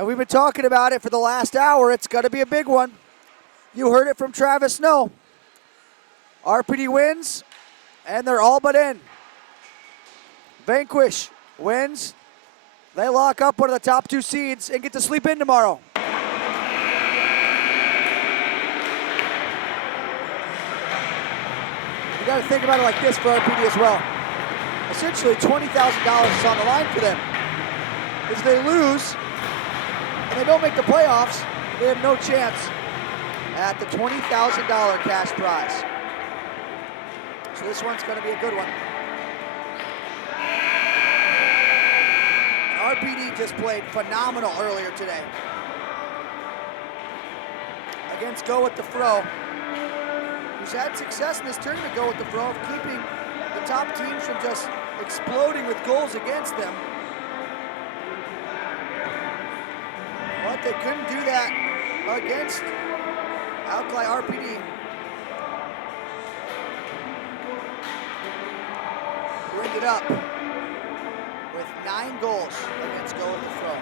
And we've been talking about it for the last hour. It's going to be a big one. You heard it from Travis Snow. RPD wins, and they're all but in. Vanquish wins. They lock up one of the top 2 seeds and get to sleep in tomorrow. You got to think about it like this for RPD as well. Essentially, $20,000 is on the line for them. If they lose and they don't make the playoffs, they have no chance at the $20,000 cash prize. So this one's going to be a good one. RPD just played phenomenal earlier today against Go With The Fro, who's had success in this tournament, Go With The Fro, of keeping the top teams from just exploding with goals against them. But they couldn't do that against Alkali RPD. Who ended up with 9 goals against Go With The Fro.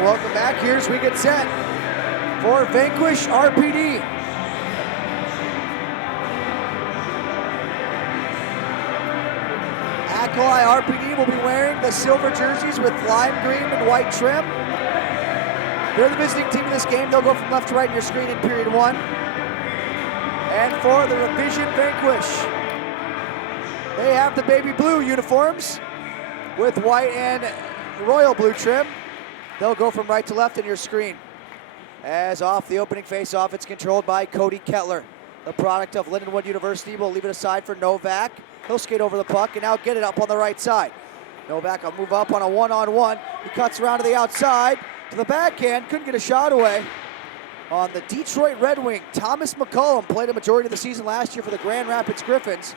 Welcome back. Here's we get set for Vanquish RPD. Alkali RPD will be wearing the silver jerseys with lime green and white trim. They're the visiting team in this game. They'll go from left to right in your screen in period 1. And for the Revision Vanquish, they have the baby blue uniforms with white and royal blue trim. They'll go from right to left in your screen. As off the opening face-off, it's controlled by Cody Kettler, the product of Lindenwood University. We'll leave it aside for Novak. He'll skate over the puck and now get it up on the right side. Novak will move up on a one-on-one. He cuts around to the outside, to the backhand, couldn't get a shot away. On the Detroit Red Wing, Thomas McCollum played a majority of the season last year for the Grand Rapids Griffins,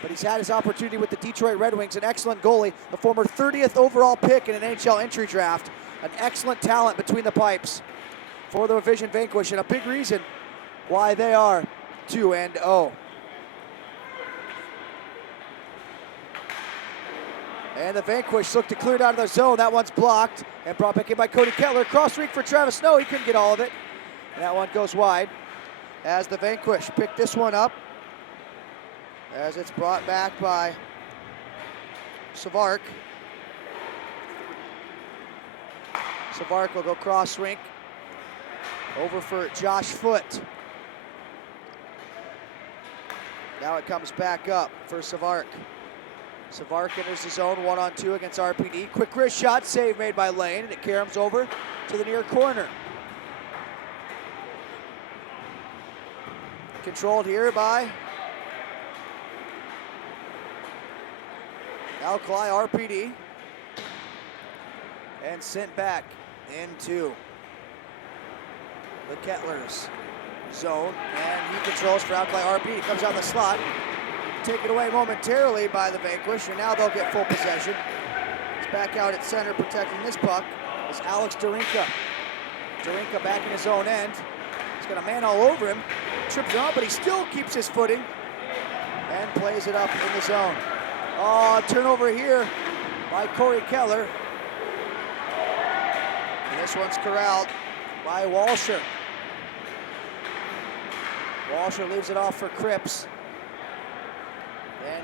but he's had his opportunity with the Detroit Red Wings, an excellent goalie, the former 30th overall pick in an NHL entry draft. An excellent talent between the pipes for the Revision Vanquish, and a big reason why they are 2-0. And the Vanquish look to clear it out of their zone. That one's blocked and brought back in by Cody Kettler. Cross rink for Travis Snow. He couldn't get all of it. And that one goes wide as the Vanquish pick this one up as it's brought back by Savark. Savark will go cross rink over for Josh Foote. Now it comes back up for Savark. Savark enters the zone 1-on-2 against RPD. Quick wrist shot, save made by Lane, and it caroms over to the near corner. Controlled here by Alkali RPD. And sent back into the Kettlers zone, and he controls for Alkali RPD. He comes out the slot, taken away momentarily by the Vanquish, and now they'll get full possession. It's back out at center, protecting this puck is Alex Darinka. Darinka back in his own end. He's got a man all over him, trips on, but he still keeps his footing and plays it up in the zone. Oh, turnover here by Corey Keller. This one's corralled by Walsher. Walsher leaves it off for Cripps. And,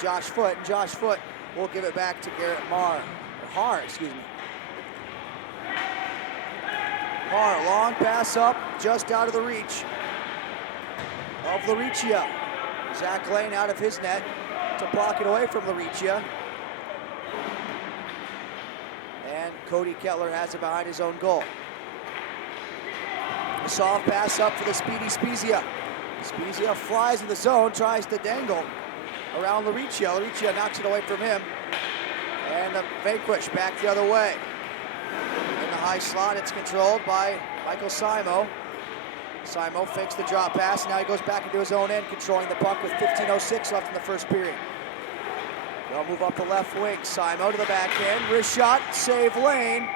Josh Foote. And Josh Foote will give it back to Garrett Har, excuse me. Har, long pass up, just out of the reach of Lauricia. Zach Lane out of his net to block it away from Lauricia. And Cody Kettler has it behind his own goal. A soft pass up for the speedy Spezia. Spezia flies in the zone, tries to dangle around Lauricia. Lauricia knocks it away from him. And the Vanquish back the other way. In the high slot, it's controlled by Michael Simo. Simo fakes the drop pass, and now he goes back into his own end, controlling the puck with 15:06 left in the first period. They'll move up the left wing. Simo to the backhand, wrist shot, save lane.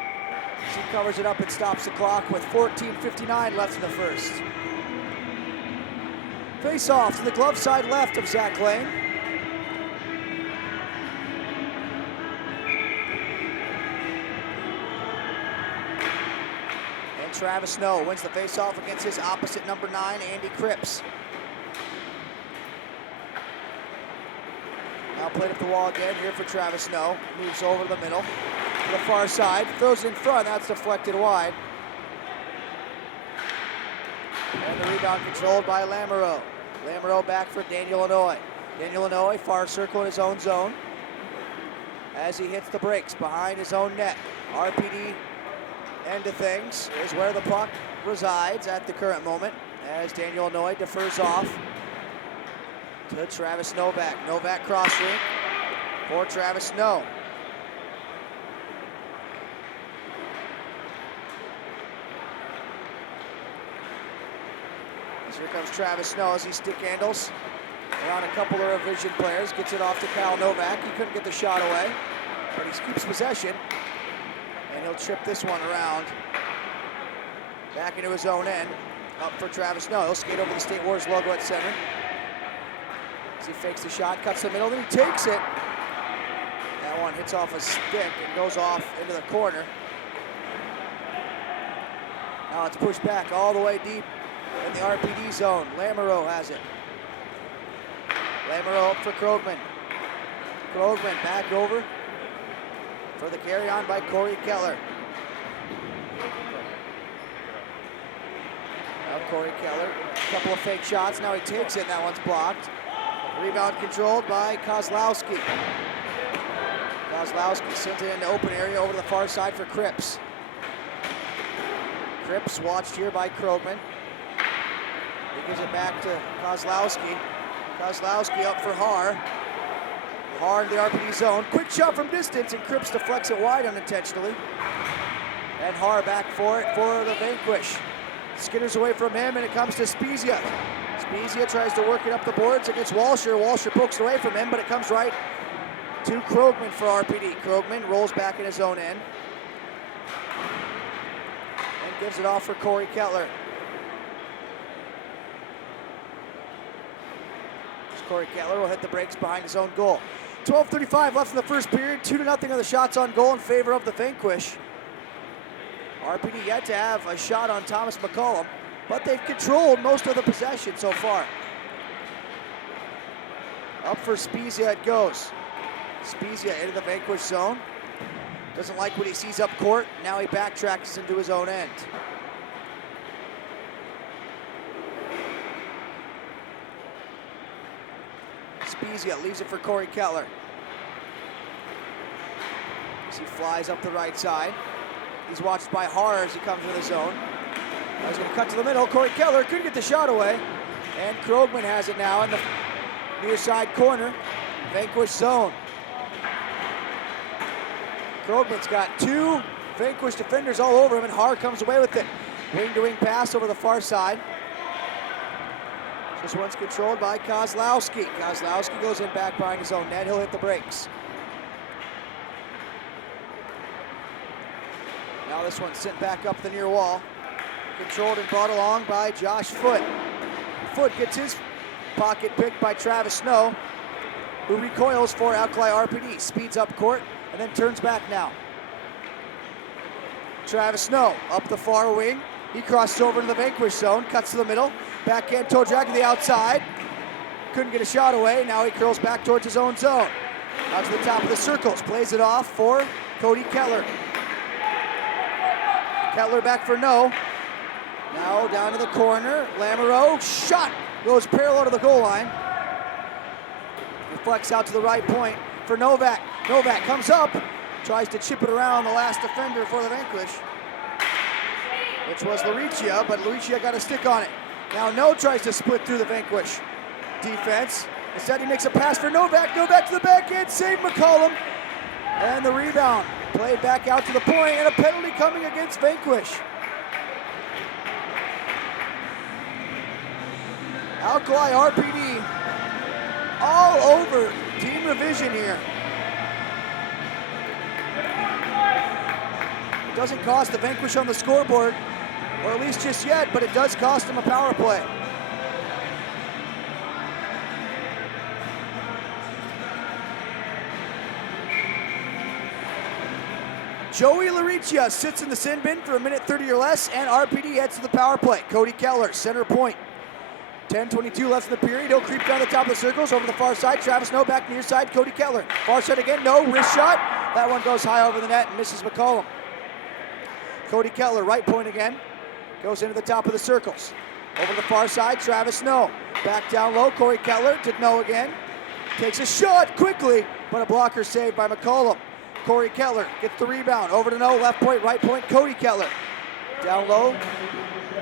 She covers it up and stops the clock with 14:59 left in the first. Face-off to the glove side left of Zach Lane. And Travis Snow wins the face-off against his opposite number 9, Andy Cripps. Now played up the wall again here for Travis Snow. Moves over the middle to the far side, throws it in front, that's deflected wide. And the rebound controlled by Lamoureux. Lamoureux back for Daniel Lanois. Daniel Lanois, far circle in his own zone. As he hits the brakes behind his own net. RPD end of things is where the puck resides at the current moment. As Daniel Lanois defers off to Travis Novak. Novak cross rink for Travis Snow. Here comes Travis Snow as he stick handles around a couple of revision players. Gets it off to Kyle Novak. He couldn't get the shot away, but he keeps possession. And he'll trip this one around. Back into his own end. Up for Travis Snow. He'll skate over the State Wars logo at center. As he fakes the shot, cuts the middle, then he takes it. That one hits off a stick and goes off into the corner. Now it's pushed back all the way deep in the RPD zone. Lamoureux has it. Lamoureux up for Krogman. Krogman back over for the carry on by Corey Kettler. Now Corey Kettler, a couple of fake shots. Now he takes it, and that one's blocked. Rebound controlled by Kozlowski. Kozlowski sent it into open area over the far side for Cripps. Cripps watched here by Krogman. He gives it back to Kozlowski. Kozlowski up for Haar. Haar in the RPD zone. Quick shot from distance, and Cripps deflects it wide unintentionally. And Haar back for it for the Vanquish. Skitters away from him, and it comes to Spezia. Spezia tries to work it up the boards against Walsher. Walsher pokes it away from him, but it comes right to Krogman for RPD. Krogman rolls back in his own end. And gives it off for Corey Kettler. Corey Kettler will hit the brakes behind his own goal. 12:35 left in the first period. 2-0 on the shots on goal in favor of the Vanquish. RPD yet to have a shot on Thomas McCollum, but they've controlled most of the possession so far. Up for Spezia it goes. Spezia into the Vanquish zone. Doesn't like what he sees up court. Now he backtracks into his own end. Spezia leaves it for Corey Kettler. As he flies up the right side. He's watched by Haar as he comes into the zone. Now he's going to cut to the middle. Corey Kettler couldn't get the shot away. And Krogman has it now in the near side corner. Vanquish zone. Krogman's got two Vanquish defenders all over him, and Haar comes away with it. Wing-to-wing pass over the far side. This one's controlled by Kozlowski. Kozlowski goes in back behind his own net. He'll hit the brakes. Now this one's sent back up the near wall. Controlled and brought along by Josh Foote. Foote gets his pocket picked by Travis Snow, who recoils for Alkali RPD. Speeds up court and then turns back now. Travis Snow up the far wing. He crosses over to the Vanquish zone, cuts to the middle. Backhand toe drag to the outside. Couldn't get a shot away. Now he curls back towards his own zone. Out to the top of the circles. Plays it off for Cody Kettler. Kettler back for no. Now down to the corner. Lamoureux. Shot. Goes parallel to the goal line. Reflects out to the right point for Novak. Novak comes up. Tries to chip it around the last defender for the Vanquish, which was Lauricia, but Lauricia got a stick on it. Now No tries to split through the Vanquish defense. Instead he makes a pass for Novak. Novak to the backhand, save McCollum. And the rebound played back out to the point, and a penalty coming against Vanquish. Alkali RPD all over Team Revision here. It doesn't cost the Vanquish on the scoreboard, or at least just yet, but it does cost them a power play. Joey Lauricia sits in the sin bin for 1:30 or less, and RPD heads to the power play. Cody Keller, center point. 10:22 left in the period. He'll creep down the top of the circles over the far side. Travis No back near side. Cody Keller. Far side again. No. Wrist shot. That one goes high over the net and misses McCollum. Cody Keller, right point again. Goes into the top of the circles. Over the far side. Travis No. Back down low. Corey Keller to No again. Takes a shot quickly, but a blocker saved by McCollum. Corey Keller gets the rebound. Over to No. Left point, right point. Cody Keller. Down low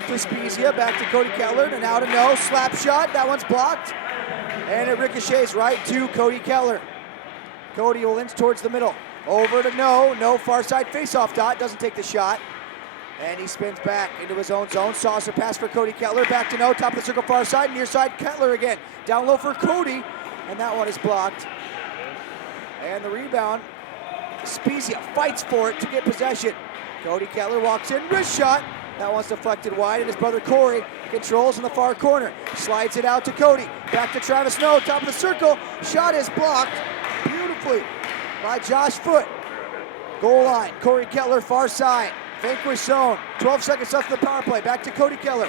to Spezia, back to Cody Keller, and now to No. Slap shot, that one's blocked. And it ricochets right to Cody Keller. Cody will inch towards the middle. Over to No. No far side face-off dot, doesn't take the shot. And he spins back into his own zone. Saucer pass for Cody Keller, back to No. Top of the circle far side, near side Keller again. Down low for Cody, and that one is blocked. And the rebound, Spezia fights for it to get possession. Cody Keller walks in, wrist shot. That one's deflected wide, and his brother Corey controls in the far corner. Slides it out to Cody. Back to Travis No, top of the circle. Shot is blocked beautifully by Josh Foote. Goal line, Corey Keller, far side. Vanquish zone, 12 seconds left in the power play. Back to Cody Keller.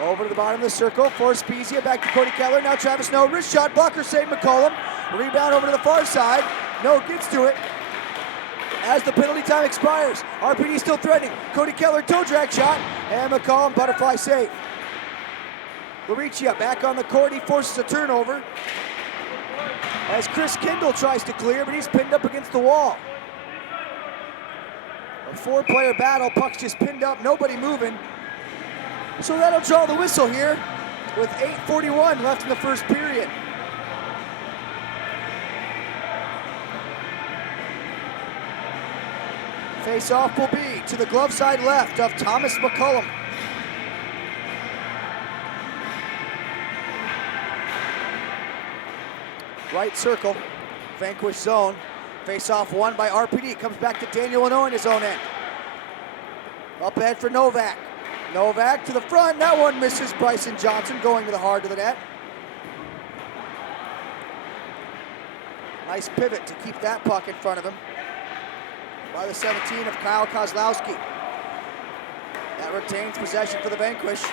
Over to the bottom of the circle for Spezia. Back to Cody Keller. Now Travis No, wrist shot, blocker save McCollum. Rebound over to the far side. No gets to it as the penalty time expires. RPD still threatening. Cody Keller toe drag shot, and McCollum butterfly save. Lauricia back on the court. He forces a turnover as Chris Kindle tries to clear, but he's pinned up against the wall. A four-player battle. Puck's just pinned up, nobody moving. So that'll draw the whistle here with 8:41 left in the first period. Face-off will be to the glove side left of Thomas McCollum. Right circle, Vanquish zone. Face-off won by RPD. Comes back to Daniel Leno in his own end. Up ahead for Novak. Novak to the front. That one misses Bryson Johnson, going to the hard of the net. Nice pivot to keep that puck in front of him by the 17 of Kyle Kozlowski. That retains possession for the Vanquish.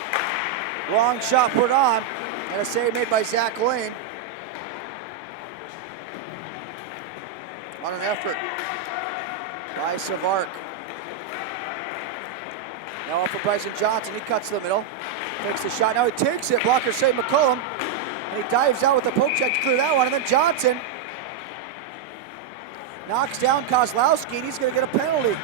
Long shot put on, and a save made by Zach Lane. On an effort by Savark. Now off for Bryson Johnson, he cuts to the middle. Takes the shot, now he takes it, blocker save McCollum. And he dives out with a poke check to clear that one, and then Johnson knocks down Kozlowski, and he's going to get a penalty.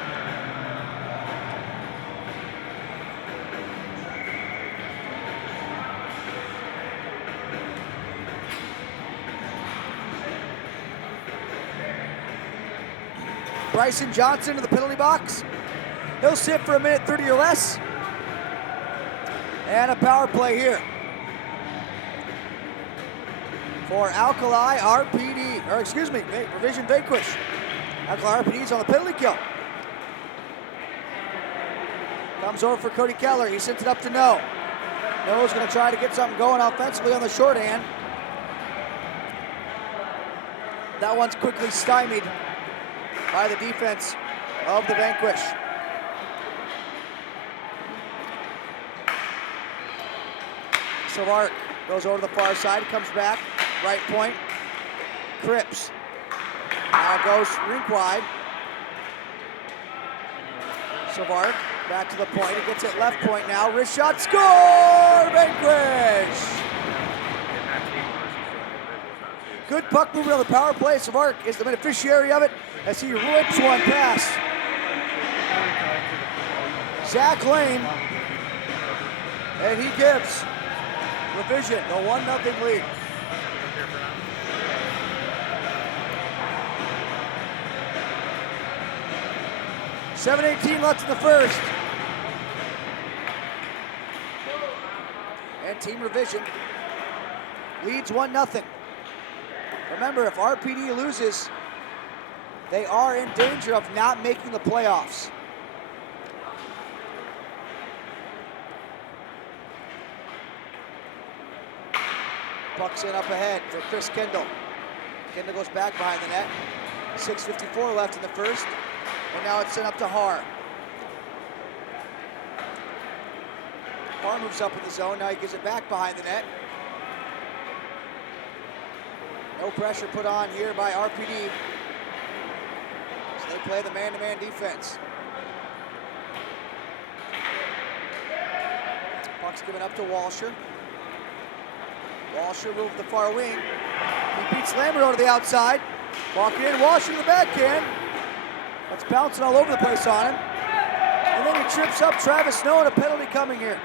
Bryson Johnson to the penalty box. He'll sit for 1:30 or less. And a power play here for Alkali RPD, or excuse me, Revision Vanquish. Alkali RPD's on the penalty kill. Comes over for Cody Keller. He sends it up to No. No's going to try to get something going offensively on the shorthand. That one's quickly stymied by the defense of the Vanquish. Savark goes over to the far side, comes back, right point, Cripps. Now goes rink wide. Savark back to the point, he gets it left point now, wrist shot, score! Vanquish! Good puck movement on the power play. Savark is the beneficiary of it. as he rips one past Zach Lane, and he gives Revision the 1-0 lead. .7:18 left in the first. And Team Revision leads 1-0. Remember, if RPD loses, they are in danger of not making the playoffs. Puck's in up ahead for Chris Kendall. Kendall goes back behind the net. 6:54 left in the first. And now it's sent up to Har. Har moves up in the zone. Now he gives it back behind the net. No pressure put on here by RPD. So they play the man-to-man defense. Puck's given up to Walsher. Walsher moved the far wing. He beats Lamoureux to the outside. Walking in, Walsher to the backhand. That's bouncing all over the place on him. And then he trips up Travis Snow, and a penalty coming here.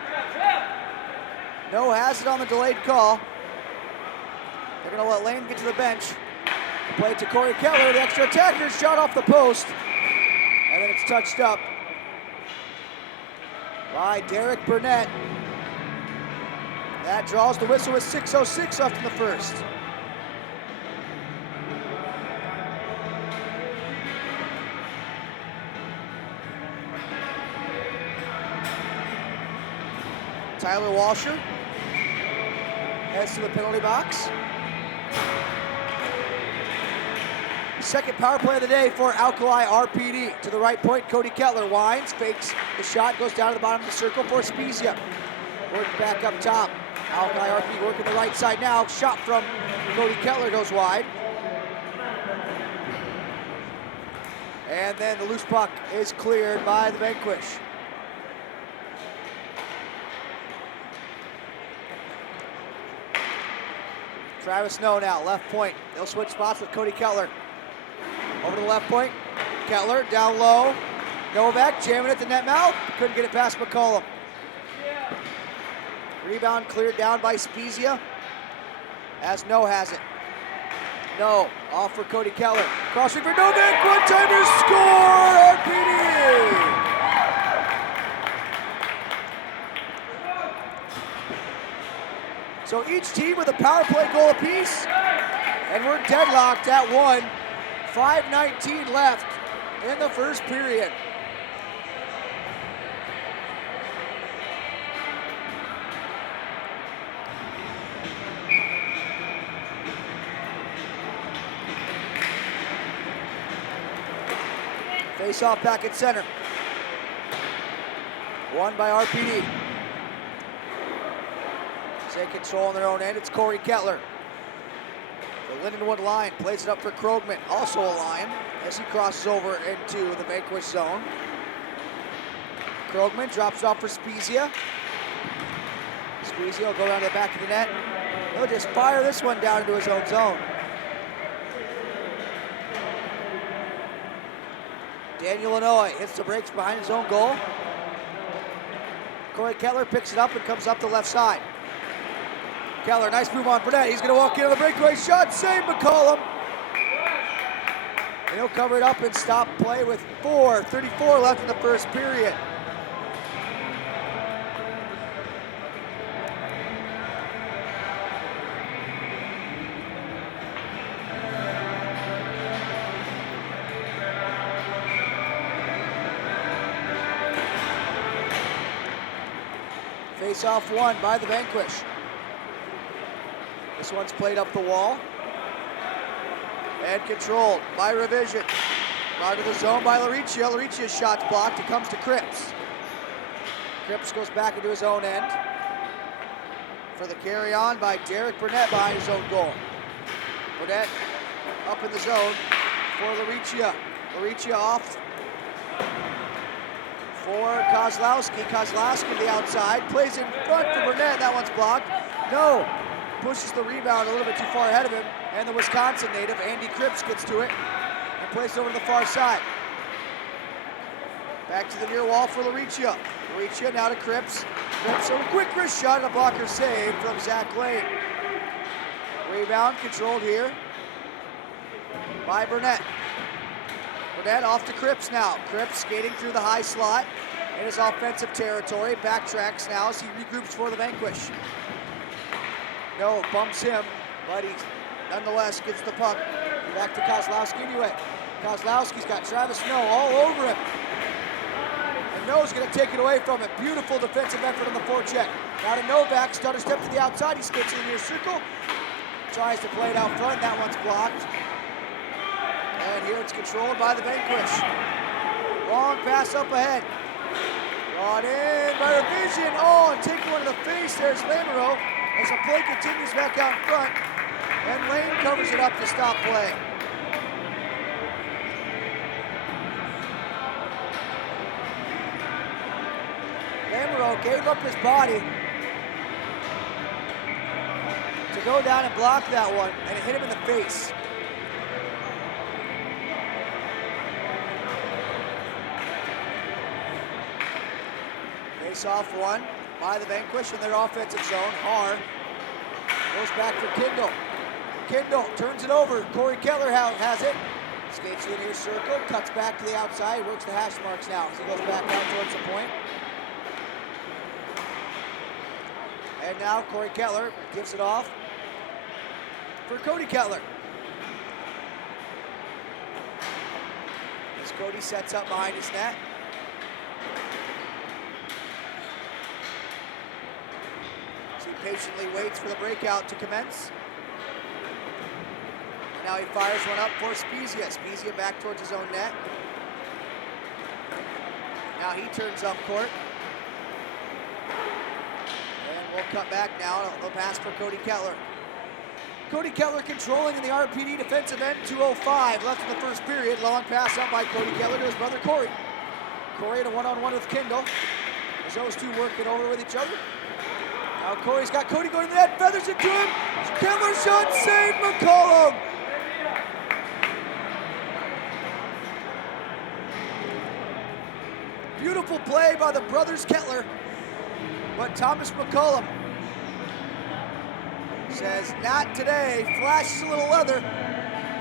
No has it on the delayed call. They're going to let Lane get to the bench. Play it to Corey Kettler, the extra attacker, shot off the post. And then it's touched up by Derek Burnett. That draws the whistle with 6:06 left in the first. Tyler Walsher heads to the penalty box. Second power play of the day for Alkali RPD. To the right point, Cody Kettler winds, fakes the shot, goes down to the bottom of the circle for Spezia. Working back up top. Alkali RPD working the right side now. Shot from Cody Kettler goes wide. And then the loose puck is cleared by the Vanquish. Travis Snow now, left point. They'll switch spots with Cody Kettler. Over to the left point. Kettler down low. Novak jamming at the net mouth. Couldn't get it past McCollum. Rebound cleared down by Spezia as No has it. No, off for Cody Kettler. Crossing for Novak, one-timer score, RPD! So each team with a power play goal apiece, and we're deadlocked at 1. 5:19 left in the first period. Face off back at center. Won by RPD. Take control on their own end. It's Corey Kettler. The Lindenwood line plays it up for Krogman, also a Lion, as he crosses over into the Vanquish zone. Krogman drops it off for Spezia. Spezia will go around to the back of the net. He'll just fire this one down into his own zone. Daniel Lanoy hits the brakes behind his own goal. Corey Kettler picks it up and comes up the left side. Kettler, nice move on Burnett. He's going to walk in on the breakaway shot. Save McCollum. And he'll cover it up and stop play with 4:34 left in the first period. Face-off won by the Vanquish. This one's played up the wall. And controlled by Revision. Out of the zone by Lauricia. Lauricia's shot's blocked. It comes to Cripps. Cripps goes back into his own end. For the carry on by Derek Burnett behind his own goal. Burnett up in the zone for Lauricia. Lauricia off for Kozlowski. Kozlowski to the outside. Plays in front for Burnett. That one's blocked. No. Pushes the rebound a little bit too far ahead of him, and the Wisconsin native, Andy Cripps, gets to it and placed over to the far side. Back to the near wall for Lauricia. Lauricia now to Cripps. Cripps, a quick wrist shot and a blocker save from Zach Lane. Rebound controlled here by Burnett. Burnett off to Cripps now. Cripps skating through the high slot in his offensive territory. Backtracks now as he regroups for the Vanquish. No, bumps him, but he nonetheless gives the puck back to Kozlowski anyway. Kozlowski's got Travis Snow all over him. And No's gonna take it away from him. Beautiful defensive effort on the forecheck. Now to Novak, stutter step to the outside. He skates in the near circle. Tries to play it out front, that one's blocked. And here it's controlled by the Vanquish. Long pass up ahead. Brought in by Revision. Oh, and taking one to the face. There's Lamoureux as the play continues back out in front. And Lane covers it up to stop play. Lamoureux gave up his body to go down and block that one, and it hit him in the face. Face-off one by the Vanquish in their offensive zone. Haar goes back for Kindle. Kindle turns it over. Corey Keller has it. Skates to the near circle, cuts back to the outside, works the hash marks now as he goes back out towards the point. And now Corey Keller gives it off for Cody Keller. As Cody sets up behind his net. As he patiently waits for the breakout to commence. And now he fires one up for Spezia. Spezia back towards his own net. Now he turns up court. And we'll cut back now. They'll pass for Cody Keller. Cody Keller controlling in the RPD defensive end, 2:05 left in the first period. Long pass up by Cody Keller to his brother Corey. Corey in a one-on-one with Kindle. As those two working over with each other. Now Corey's got Cody going to the net, feathers it to him. Keller shot, save McCollum. Beautiful play by the brothers Kettler, but Thomas McCollum says, not today, flashes a little leather,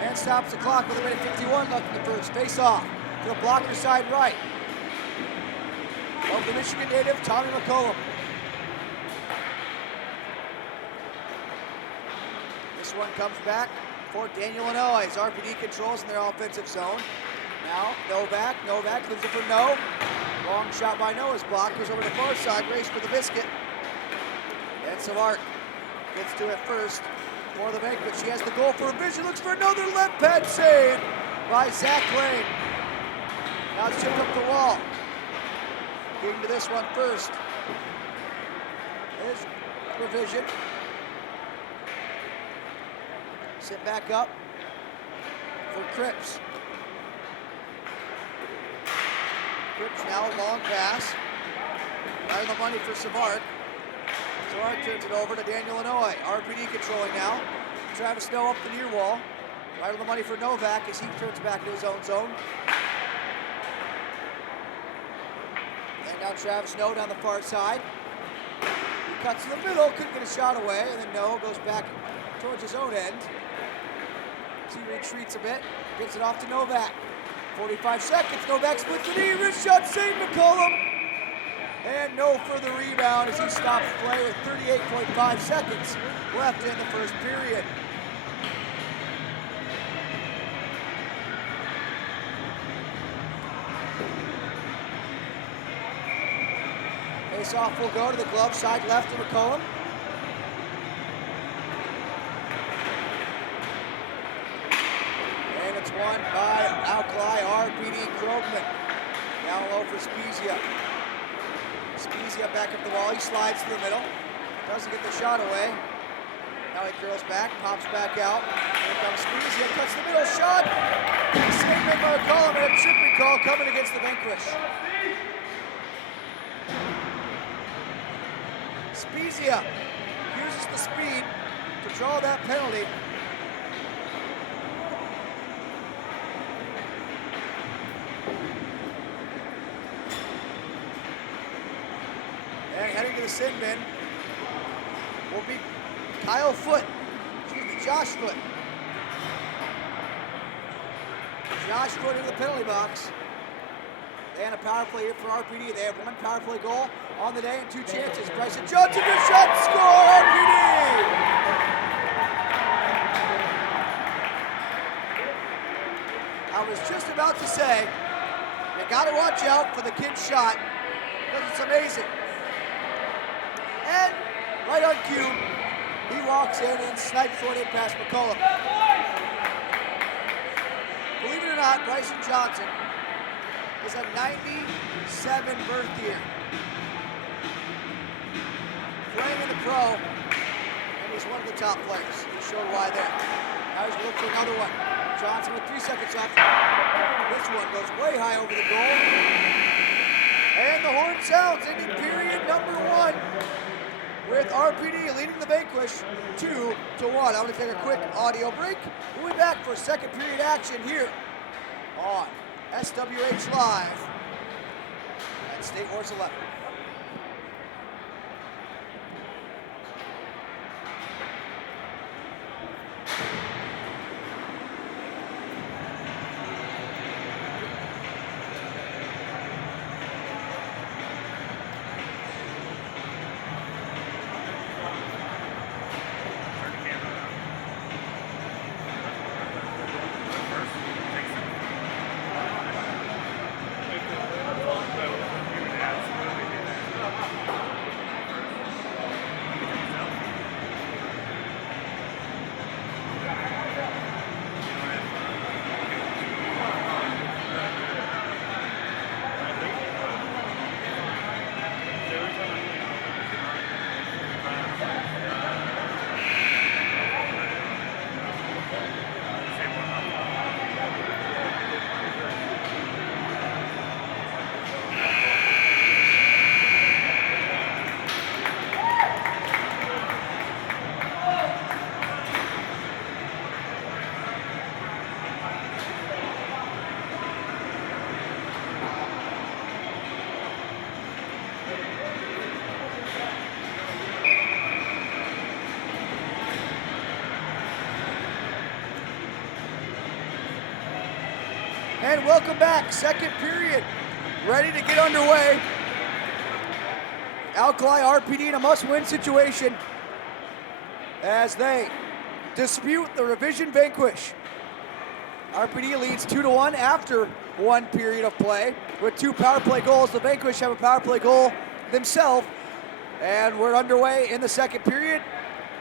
and stops the clock with a minute 51 left in the first. Face off to the blocker side right of the Michigan native, Tommy McCollum. This one comes back for Daniel Inouye as RPD controls in their offensive zone. Now, Novak leaves it for No. Long shot by Noah's block, goes over to the far side, race for the biscuit. And Savard gets to it first for the Vanquish. She has the goal for a vision, looks for another left pad save by Zach Lane. Now it's chipped up the wall. Getting to this one first is Revision. Sit back up for Cripps. Cripps now a long pass. Right on the money for Savard. Savard turns it over to Daniel Inouye. RPD controlling now. Travis Snow up the near wall. Right on the money for Novak as he turns back into his own zone. And now Travis Snow down the far side. He cuts to the middle, couldn't get a shot away, and then No goes back towards his own end. As he retreats a bit, gets it off to Novak. 45 seconds, Novak splits the knee, wrist shot, save McCollum. And no further rebound as he stops play with 38.5 seconds left in the first period. Face-off will go to the glove side left of McCollum. And it's won by Alkali RPD Krogman. Down low for Spezia. Spezia back up the wall, he slides to the middle. Doesn't get the shot away. Now he curls back, pops back out. Here comes Spezia, cuts the middle, shot! Saved by McCollum and a chipping call coming against the Vanquish. Spezia uses the speed to draw that penalty. heading to the sin bin will be Josh Foot. Josh Foot into the penalty box. And a power play here for RPD. They have one power play goal on the day and 2 chances. Bryson Johnson, good shot, score, RPD! I was just about to say, you gotta watch out for the kid's shot, because it's amazing. And right on cue, he walks in and snipes one in past McCullum. Believe it or not, Bryson Johnson is a 97 birth year. Playing in the pro, and he's one of the top players. He showed why there. Now he's looking for another one. Johnson with 3 seconds left. This one goes way high over the goal. And the horn sounds, ending period number 1 with RPD leading the Vanquish 2-1. I'm going to take a quick audio break. We'll be back for second period action here on SWH Live at State Wars 11. And welcome back, second period, ready to get underway. Alkali RPD in a must-win situation as they dispute the revision Vanquish. RPD leads 2-1 after 1 period of play with 2 power play goals. The Vanquish have a power play goal themselves, and we're underway in the second period.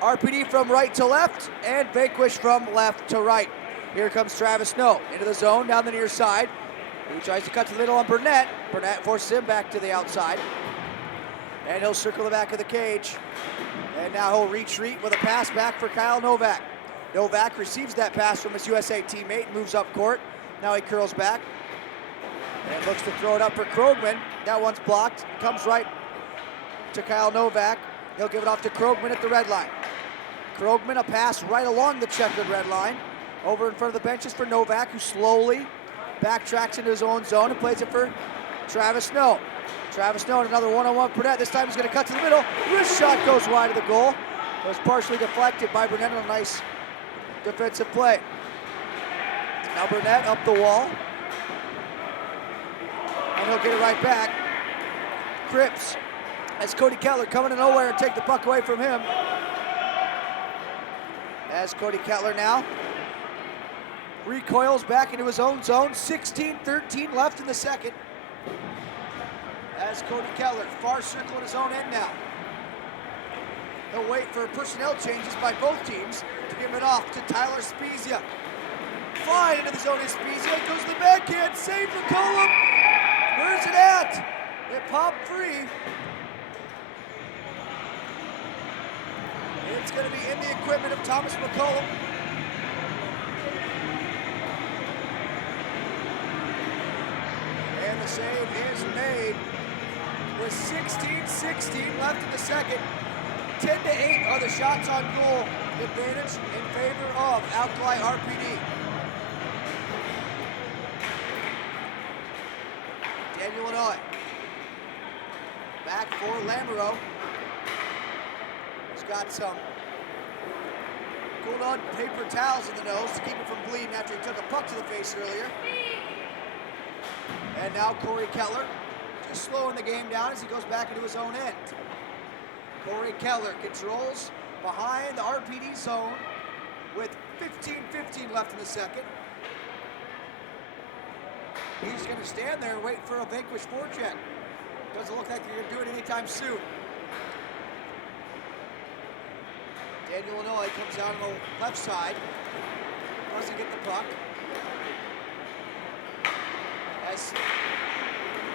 RPD from right to left and Vanquish from left to right. Here comes Travis Snow into the zone down the near side. He tries to cut to the middle on Burnett. Burnett forces him back to the outside. And he'll circle the back of the cage. And now he'll retreat with a pass back for Kyle Novak. Novak receives that pass from his USA teammate, moves up court. Now he curls back and looks to throw it up for Krogman. That one's blocked. Comes right to Kyle Novak. He'll give it off to Krogman at the red line. Krogman, a pass right along the checkered red line. Over in front of the benches for Novak, who slowly backtracks into his own zone and plays it for Travis Snow. Travis Snow and another one-on-one Burnett. This time he's going to cut to the middle. Wrist shot goes wide of the goal. It was partially deflected by Burnett on a nice defensive play. Now Burnett up the wall. And he'll get it right back. Cripps as Cody Kettler coming to nowhere and take the puck away from him. As Cody Kettler now recoils back into his own zone. 16-13 left in the second. As Cody Kettler, far circle in his own end now. He'll wait for personnel changes by both teams to give it off to Tyler Spezia. Flying into the zone is Spezia. Goes to the backhand. Save McCullum. Where's it at? It popped free. It's going to be in the equipment of Thomas McCullum. And the save is made with 16-16 left in the second. 10-8 are the shots on goal advantage in favor of Alkali RPD. Daniel Illinois. Back for Lamoureux. He's got some cooled on paper towels in the nose to keep him from bleeding after he took a puck to the face earlier. And now Corey Keller just slowing the game down as he goes back into his own end. Corey Keller controls behind the RPD zone with 15:15 left in the second. He's going to stand there and wait for a Vanquish forecheck. Doesn't look like they're going to do it anytime soon. Daniel Illinois comes out on the left side. Doesn't get the puck. As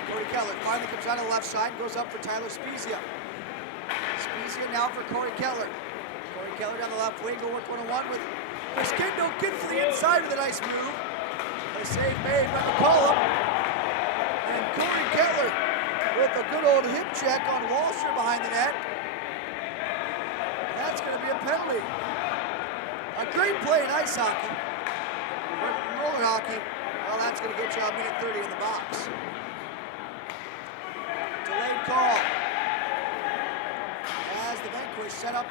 Corey Keller finally comes out on the left side and goes up for Tyler Spezia. Spezia now for Corey Keller. Corey Keller down the left wing, go work one-on-one with Chris Kindle. Gets to the inside with a nice move. A save made by McCollum. And Corey Keller with a good old hip check on Walsher behind the net. That's going to be a penalty. A great play in ice hockey. But in roller hockey, well, that's going to get you a minute 30 in the box. Delayed call. As the Vanquish set up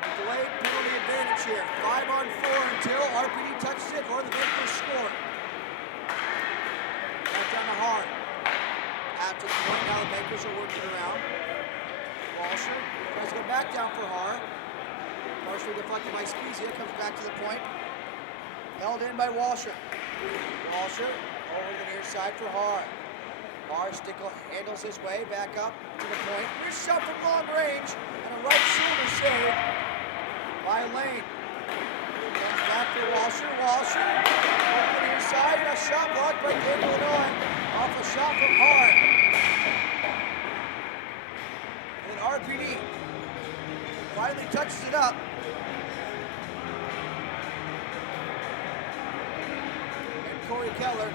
delayed penalty advantage here. 5-on-4 until RPD touches it or the Vanquish score. Back down to Hart. After the point, now the Vanquish are working around. Walsher tries to go back down for Hart. Partially deflected by Spezia, comes back to the point. Held in by Walsher. Walsher over the near side for Hart. Stickle handles his way back up to the point. Wrist shot from long range and a right shoulder save by Lane. Comes back for Walsher. Walsher over the near side. A shot blocked by Daniel Illinois off a shot from Hart. And RPD finally touches it up. And Corey Keller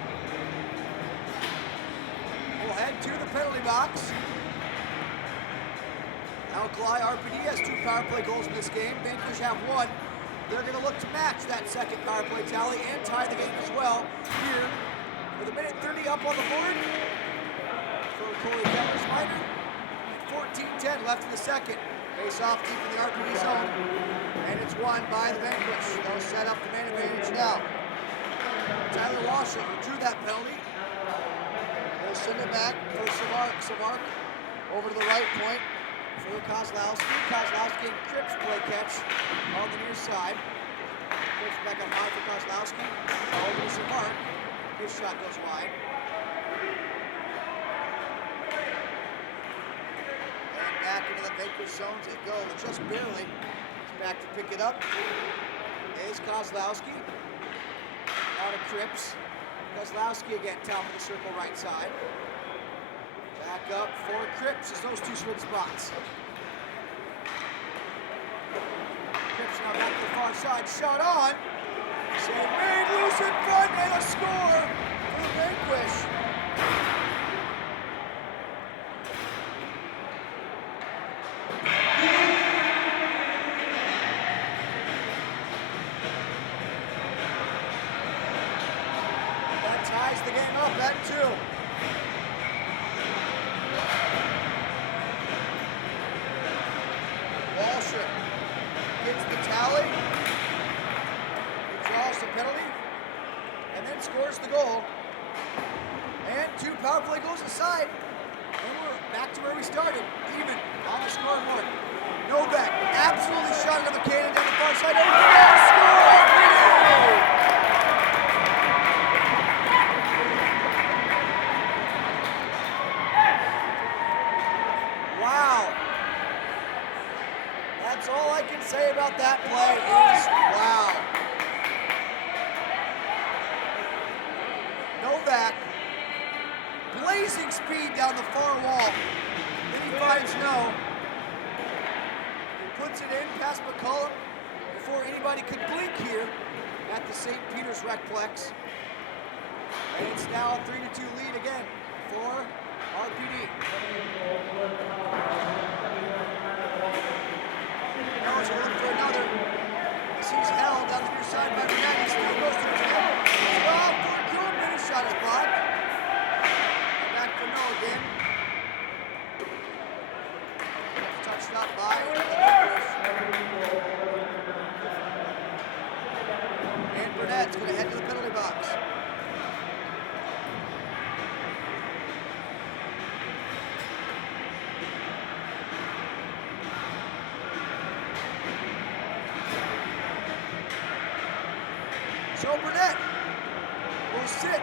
will head to the penalty box. Alkali RPD has 2 power play goals in this game. Vanquish have 1. They're going to look to match that second power play tally and tie the game as well. Here, with a minute 30 up on the board for Corey Keller's minor. 14:10 left in the second. Face off deep in the RPD zone. And it's won by the Vanquish. They'll set up the man advantage now. Tyler Walsher drew that penalty. We'll send it back for Samark over to the right point for Kozlowski. Kozlowski and Cripps play catch on the near side. Cripps back up high for Kozlowski. Over to Samark. His shot goes wide. And back into the Vanquish zone to go just barely. He's back to pick it up. Is Kozlowski. Out of Cripps. Kozlowski again, top of the circle right side. Back up for Cripps as those 2 swing spots. Cripps now back to the far side, shot on. Save made, loose in front, and a score for the Vanquish. Ties the game up at 2. Walsher gets the tally. He draws the penalty and then scores the goal. And 2 power play goals aside. And we're back to where we started, even on the scoreboard. Novak absolutely shot another cannon down the far side. And score! Wow. That's all I can say about that play is wow. Novak, blazing speed down the far wall. Then he finds no. He puts it in past McCollum before anybody could blink here at the St. Peter's Recplex. And it's now a 3-2 lead again for RPD. Now he's looking for another. As he's held on the near side by the net. He still goes to his net. Well, for Kuhlman, his shot is blocked. Back for no again. shot by the Vanquish. And Burnett's going to head to the penalty box. So Burnett will sit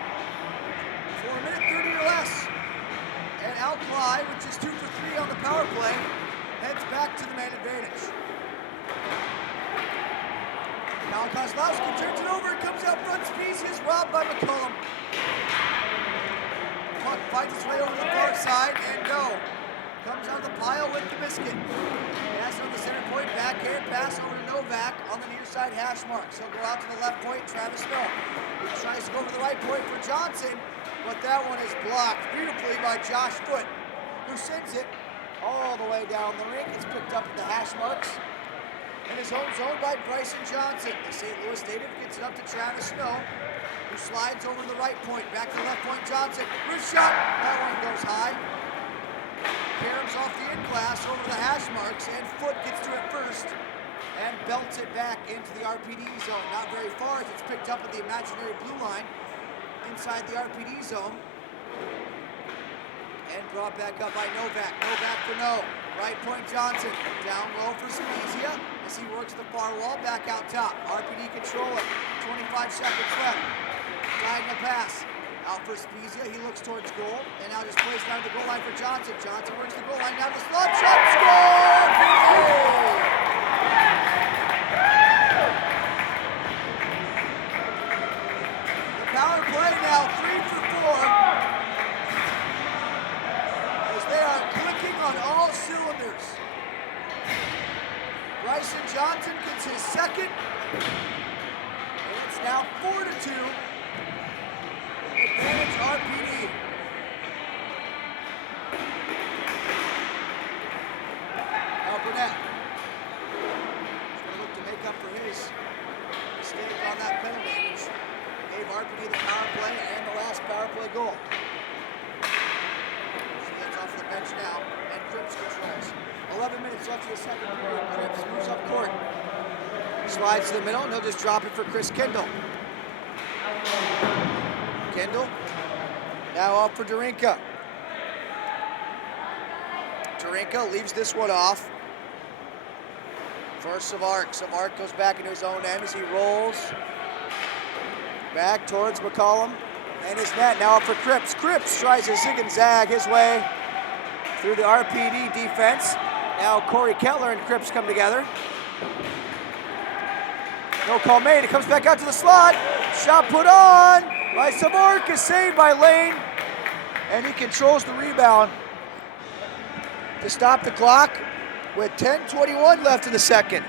for a minute 30 or less. And Alkali, which is 2 for 3 on the power play, heads back to the man advantage. Now Kozlowski turns it over and comes out front. Species is robbed by McCollum. Puck finds its way over the far side, and no. Comes out of the pile with the biscuit. Pass on the center point, backhand pass over to Novak on the near side hash marks. He'll go out to the left point, Travis Snow. He tries to go over the right point for Johnson, but that one is blocked beautifully by Josh Foote, who sends it all the way down the rink. It's picked up at the hash marks in his home zone by Bryson Johnson. The St. Louis native gets it up to Travis Snow, who slides over to the right point. Back to the left point, Johnson. Wrist shot. That one goes high. Caroms off the in-glass over the hash marks, and Foote gets to it first and belts it back into the RPD zone. Not very far as it's picked up at the imaginary blue line inside the RPD zone. And brought back up by Novak. Novak for no. Right point Johnson. Down low for Spezia as he works the far wall. Back out top. RPD control it. 25 seconds left. Diagonal pass. Out for Spezia. He looks towards goal. And now just plays down to the goal line for Johnson. Johnson works the goal line down the slot. Shot. Score! The power play now 3 for 4. As they are clicking on all cylinders. Bryson Johnson gets his second. And it's now 4-2. Advantage RPD. Now Burnett. He's going to look to make up for his mistake on that penalty, which gave RPD the power play and the last power play goal. She heads off the bench now, and Cripps controls. 11 minutes left in the second period. Cripps moves up court. Slides to the middle, and he'll just drop it for Chris Kendall. Kendall, now off for Darinka. Darinka leaves this one off for Savard. Savard goes back into his own end as he rolls back towards McCollum and his net. Now up for Cripps. Cripps tries to zig and zag his way through the RPD defense. Now Corey Kettler and Cripps come together. No call made. It comes back out to the slot. Shot put on by Savorka, saved by Lane, and he controls the rebound to stop the clock with 10:21 left in the second.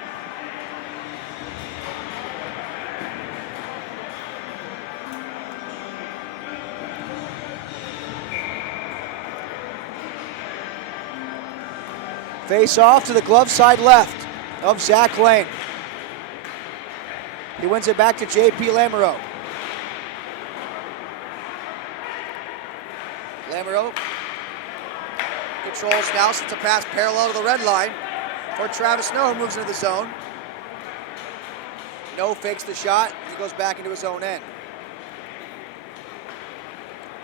Face off to the glove side left of Zach Lane. He wins it back to J.P. Lamoureux. Lamoureux controls now, sets a pass parallel to the red line for Travis Snow, who moves into the zone. No fakes the shot, he goes back into his own end.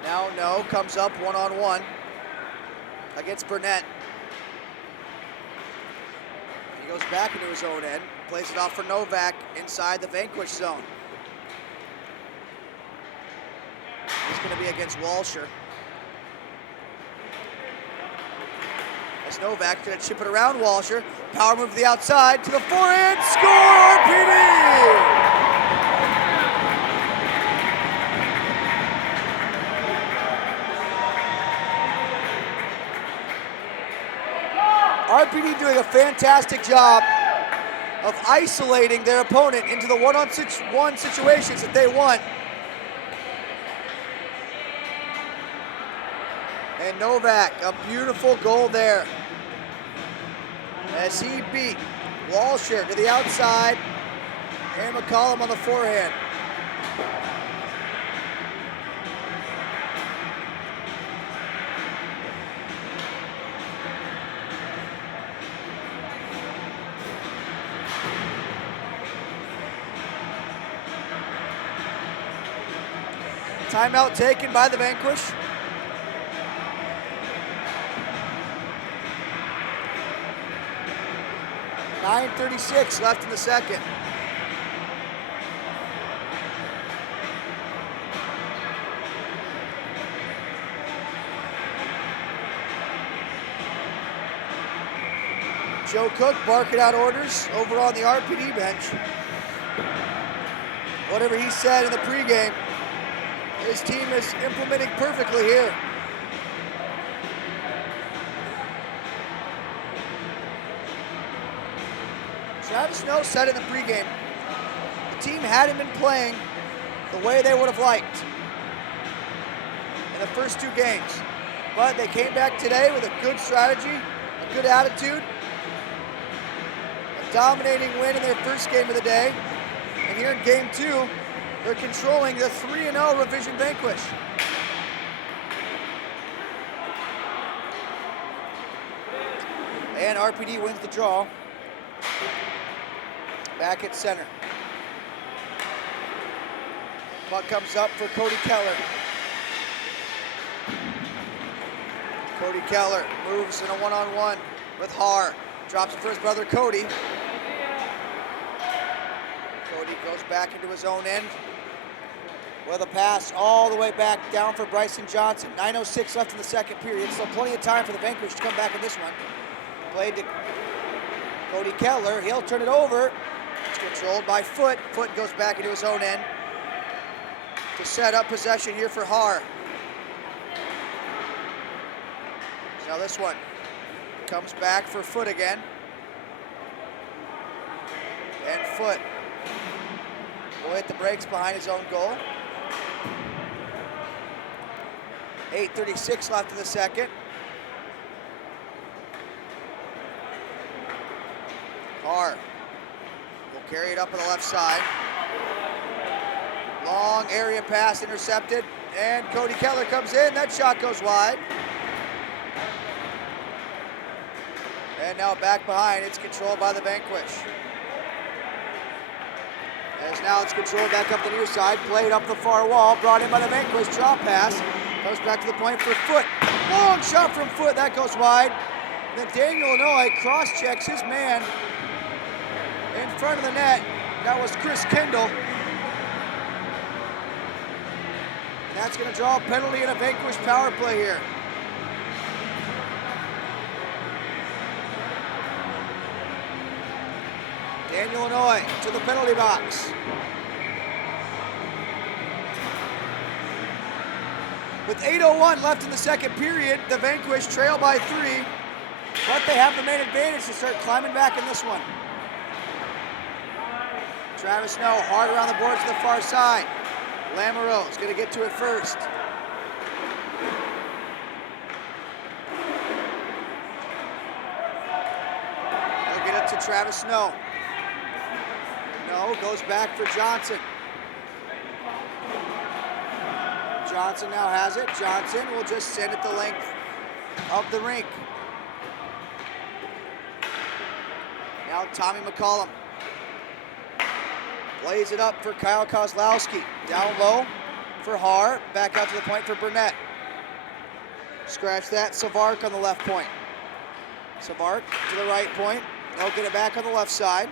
Now No comes up one-on-one against Burnett. He goes back into his own end, plays it off for Novak inside the Vanquish zone. It's going to be against Walsher. As Novak going to chip it around Walsher. Power move to the outside, to the forehand, score RPD! RPD doing a fantastic job of isolating their opponent into the one-on-one situations that they want. And Novak, a beautiful goal there as he beat Walsher to the outside and McCollum on the forehand. Timeout taken by the Vanquish. .9:36 left in the second. Joe Cook barking out orders over on the RPD bench. Whatever he said in the pregame, his team is implementing perfectly here. Travis Snow said in the pregame, the team hadn't been playing the way they would have liked in the first two games. But they came back today with a good strategy, a good attitude, a dominating win in their first game of the day. And here in game two, they're controlling the 3-0 Revision Vanquish. And RPD wins the draw. Back at center. Puck comes up for Cody Keller. Cody Keller moves in a one-on-one with Haar. Drops it for his brother Cody. Cody goes back into his own end with a pass all the way back down for Bryson Johnson. 9:06 left in the second period. Still plenty of time for the Vanquish to come back in this one. Played to Cody Keller. He'll turn it over. It's controlled by Foot. Foot goes back into his own end to set up possession here for Haar. Now this one comes back for Foot again. And Foot will hit the brakes behind his own goal. 8:36 left in the second. Haar will carry it up on the left side. Long area pass intercepted, and Cody Keller comes in. That shot goes wide. And now back behind, it's controlled by the Vanquish. As now it's controlled back up the near side, played up the far wall, brought in by the Vanquish, drop pass, goes back to the point for Foot. Long shot from Foot, that goes wide. And then Daniel Inouye cross-checks his man in front of the net. That was Chris Kendall. And that's gonna draw a penalty and a Vanquish power play here. Daniel Inouye to the penalty box. With 8:01 left in the second period, the Vanquish trail by 3, but they have the main advantage to start climbing back in this one. Travis Snow hard around the boards to the far side. Lamoureux is going to get to it first. They'll get it to Travis Snow. No, goes back for Johnson. Johnson now has it. Johnson will just send it the length of the rink. Now Tommy McCollum lays it up for Kyle Kozlowski. Down low for Haar. Back out to the point for Burnett. Scratch that. Savark on the left point. Savark to the right point. They'll get it back on the left side.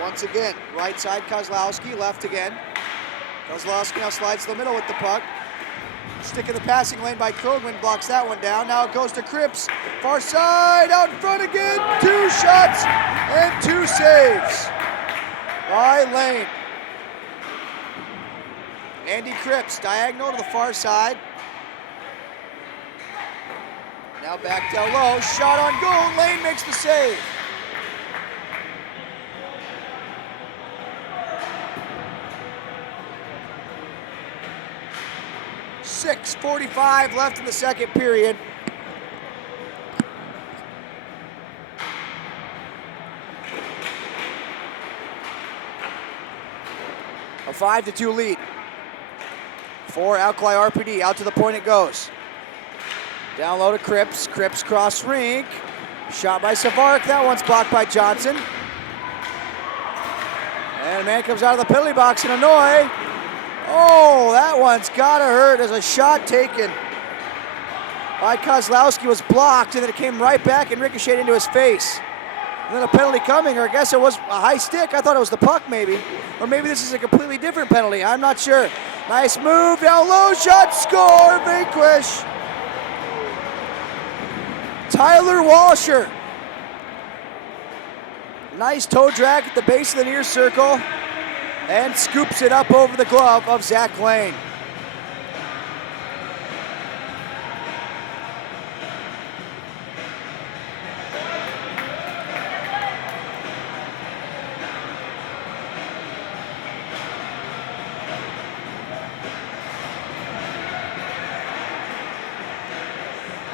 Once again, right side Kozlowski, left again. Kozlowski now slides to the middle with the puck. Stick in the passing lane by Krogman, blocks that one down. Now it goes to Cripps. Far side, out in front again. 2 shots and 2 saves by Lane. Andy Cripps, diagonal to the far side. Now back down low, shot on goal. Lane makes the save. .6:45 left in the second period. A 5-2 lead for Alkali RPD. Out to the point it goes. Down low to Cripps. Cripps cross rink. Shot by Savark. That one's blocked by Johnson. And a man comes out of the penalty box in Inouye. Oh, that one's gotta hurt as a shot taken by Kozlowski was blocked, and then it came right back and ricocheted into his face. And then a penalty coming, or I guess it was a high stick. I thought it was the puck maybe. Or maybe this is a completely different penalty. I'm not sure. Nice move, down low, shot, score, Vanquish. Tyler Walsher. Nice toe drag at the base of the near circle and scoops it up over the glove of Zach Lane.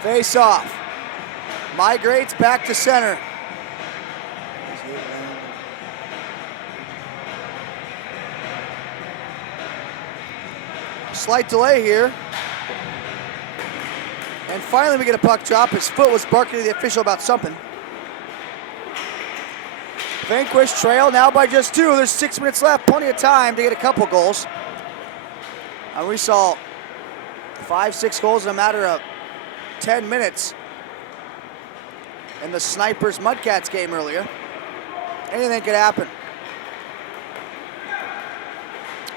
Face off. Migrates back to center. Slight delay here. And finally we get a puck drop. His foot was barking to the official about something. Vanquish trail now by just 2. There's 6 minutes left. Plenty of time to get a couple goals. And we saw 5-6 goals in a matter of 10 minutes in the Snipers Mudcats game earlier. Anything could happen.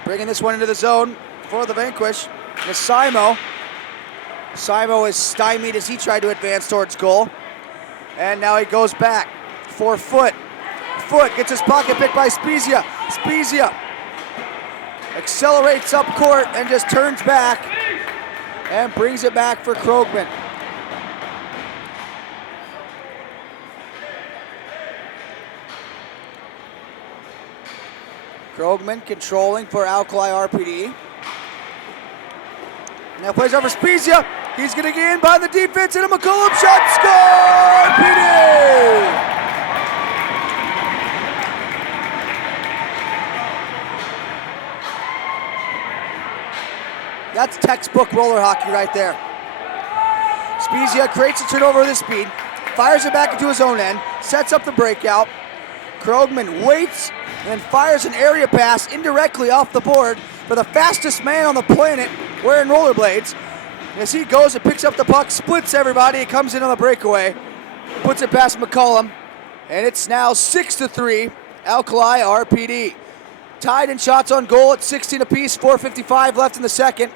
Bringing this one into the zone for the Vanquish is Simo. Simo is stymied as he tried to advance towards goal. And now he goes back for Foot. Foot gets his pocket picked by Spezia. Spezia accelerates up court and just turns back and brings it back for Krogman. Krogman controlling for Alkali RPD. Now plays over Spezia. He's going to get in by the defense and a McCollum shot, score! RPD! That's textbook roller hockey right there. Spezia creates a turnover with his speed, fires it back into his own end, sets up the breakout. Krogman waits and fires an area pass indirectly off the board for the fastest man on the planet wearing rollerblades. As he goes and picks up the puck, splits everybody, it comes in on the breakaway, puts it past McCollum, and it's now 6-3, Alkali RPD. Tied in shots on goal at 16 apiece, 4:55 left in the second.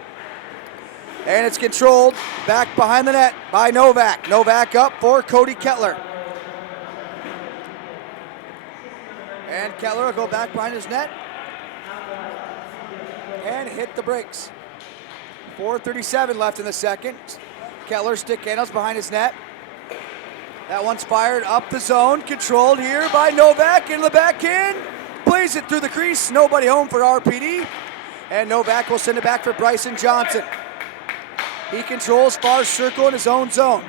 And it's controlled back behind the net by Novak. Novak up for Cody Kettler. And Kettler will go back behind his net and hit the brakes. 4:37 left in the second. Kettler stick handles behind his net. That one's fired up the zone, controlled here by Novak in the backhand. Plays it through the crease, nobody home for RPD. And Novak will send it back for Bryson Johnson. He controls far circle in his own zone.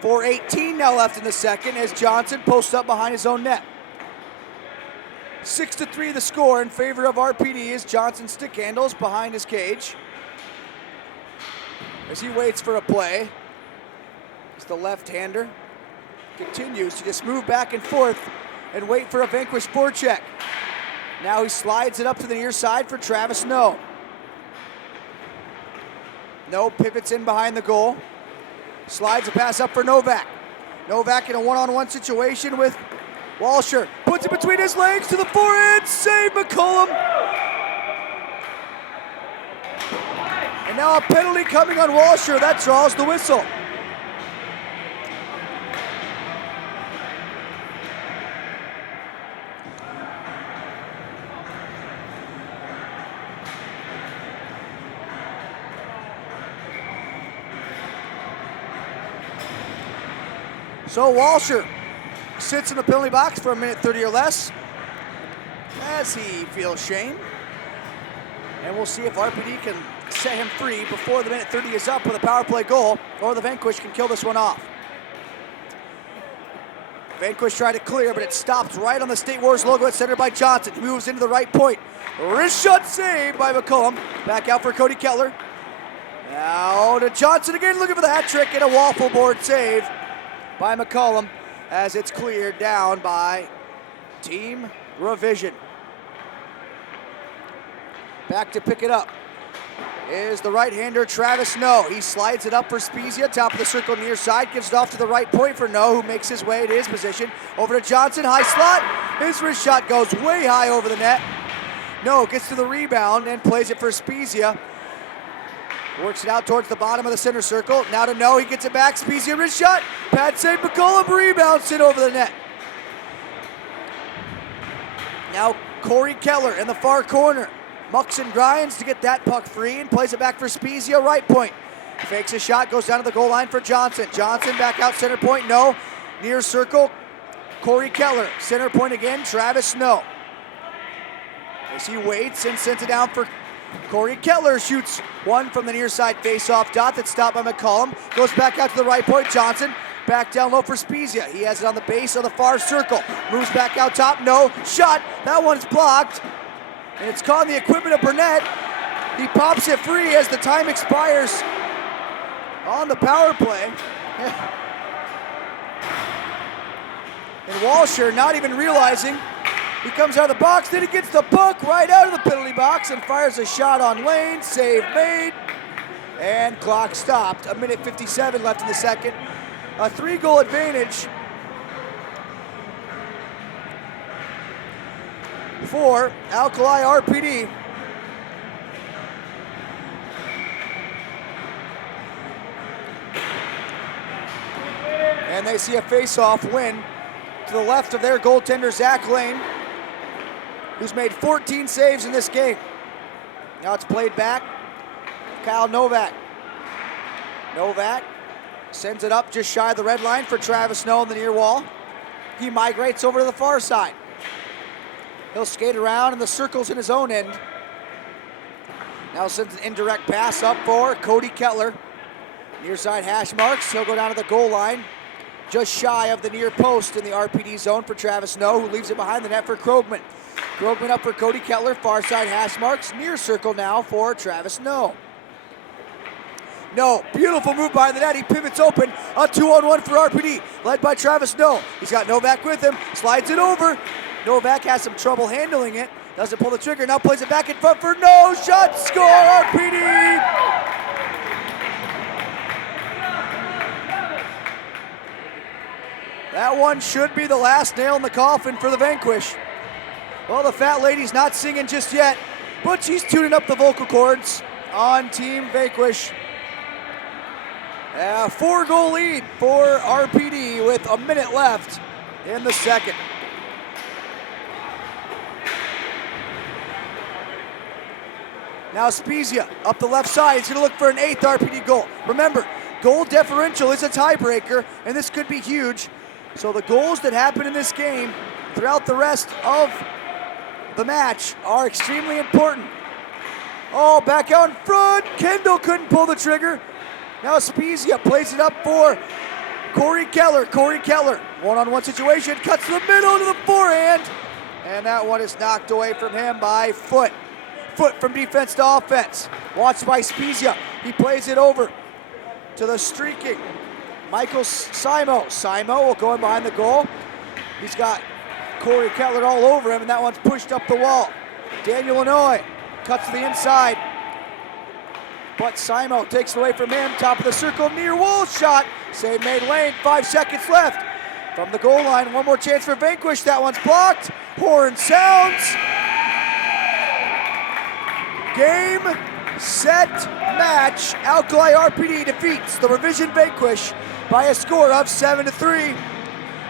4:18 now left in the second as Johnson posts up behind his own net. 6-3 the score in favor of RPD as Johnson stick handles behind his cage. As he waits for a play, as the left-hander continues to just move back and forth and wait for a Vanquish forecheck. Now he slides it up to the near side for Travis No. No pivots in behind the goal. Slides a pass up for Novak. Novak in a one-on-one situation with Walsher. Puts it between his legs to the forehand. Save McCollum. And now a penalty coming on Walsher. That draws the whistle. So Walsher sits in the penalty box for 1:30 or less as he feels shame. And we'll see if RPD can set him free before the 1:30 is up with a power play goal, or the Vanquish can kill this one off. Vanquish tried to clear, but it stops right on the State Wars logo. It's centered by Johnson. He moves into the right point. Wrist shot save by McCollum. Back out for Cody Kettler. Now to Johnson again, looking for the hat trick, and a waffle board save by McCollum as it's cleared down by Team Revision. Back to pick it up is the right-hander Travis No. He slides it up for Spezia, top of the circle near side, gives it off to the right point for No, who makes his way to his position. Over to Johnson, high slot. His wrist shot goes way high over the net. No gets to the rebound and plays it for Spezia. Works it out towards the bottom of the center circle. Now to No, he gets it back. Spezia wrist shot. Pad save, McCollum rebounds it over the net. Now Corey Keller in the far corner. Mucks and grinds to get that puck free and plays it back for Spezia, right point. Fakes a shot, goes down to the goal line for Johnson. Johnson back out center point, No. Near circle, Corey Keller. Center point again, Travis No. As he waits and sends it down for Corey Keller. Shoots one from the near side face-off dot that's stopped by McCollum. Goes back out to the right point, Johnson. Back down low for Spezia. He has it on the base of the far circle. Moves back out top, No. Shot, that one's blocked. And it's caught in the equipment of Burnett. He pops it free as the time expires on the power play. And Walsher, not even realizing, he comes out of the box, then he gets the puck right out of the penalty box and fires a shot on lane. Save made, and clock stopped. 1:57 left in the second. A 3-goal advantage for Alkali RPD. And they see a face-off win to the left of their goaltender, Zach Lane, who's made 14 saves in this game. Now it's played back. Kyle Novak. Novak sends it up just shy of the red line for Travis No on the near wall. He migrates over to the far side. He'll skate around and the circle's in his own end. Now sends an indirect pass up for Cody Kettler. Near side hash marks. He'll go down to the goal line. Just shy of the near post in the RPD zone for Travis No, who leaves it behind the net for Krogman. Krogman up for Cody Kettler. Far side hash marks. Near circle now for Travis No. No, beautiful move behind the net. He pivots open. A 2-on-1 for RPD, led by Travis No. He's got Novak with him. Slides it over. Novak has some trouble handling it. Doesn't pull the trigger. Now plays it back in front for No. Shot, score, RPD! That one should be the last nail in the coffin for the Vanquish. Well, the fat lady's not singing just yet, but she's tuning up the vocal cords on Team Vanquish. A 4-goal lead for RPD with a minute left in the second. Now Spezia up the left side. He's going to look for an 8th RPD goal. Remember, goal differential is a tiebreaker, and this could be huge. So the goals that happen in this game throughout the rest of the match are extremely important. Oh, back out in front. Kendall couldn't pull the trigger. Now Spezia plays it up for Corey Keller. Corey Keller, one-on-one situation, cuts to the middle to the forehand. And that one is knocked away from him by Foot. Foot from defense to offense. Watched by Spezia. He plays it over to the streaking Michael Simo. Simo will go in behind the goal. He's got Corey Kettler all over him, and that one's pushed up the wall. Daniel Lanoy cuts to the inside, but Simo takes it away from him. Top of the circle, near wall shot. Save made lane, 5 seconds left. From the goal line, one more chance for Vanquish. That one's blocked. Horn sounds. Game, set, match. Alkali RPD defeats the Revision Vanquish by a score of 7-3.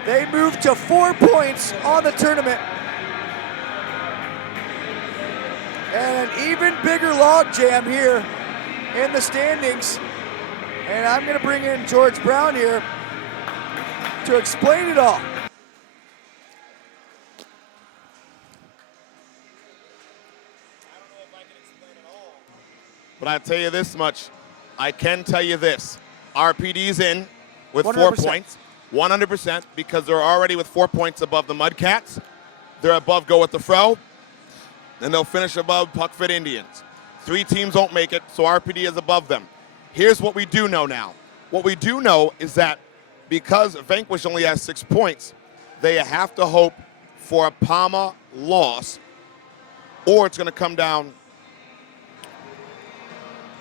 They move to 4 points on the tournament. And an even bigger logjam here in the standings. And I'm going to bring in George Brown here to explain it all. But I'll tell you this much. I can tell you this. RPD's in with 4 100%. points. 100% because they're already with 4 points above the Mudcats. They're above Go With The Fro. And they'll finish above Puck Fit Indians. 3 teams won't make it, so RPD is above them. Here's what we do know now. What we do know is that because Vanquish only has 6 points, they have to hope for a Pama loss, or it's going to come down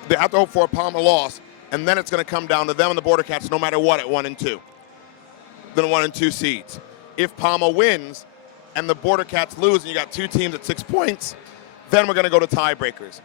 They have to hope for a Pama loss, and then it's going to come down to them and the Border Cats no matter what at 1 and 2. Then 1 and 2 seeds. If Pama wins and the Border Cats lose and you got 2 teams at 6 points, then we're going to go to tiebreakers.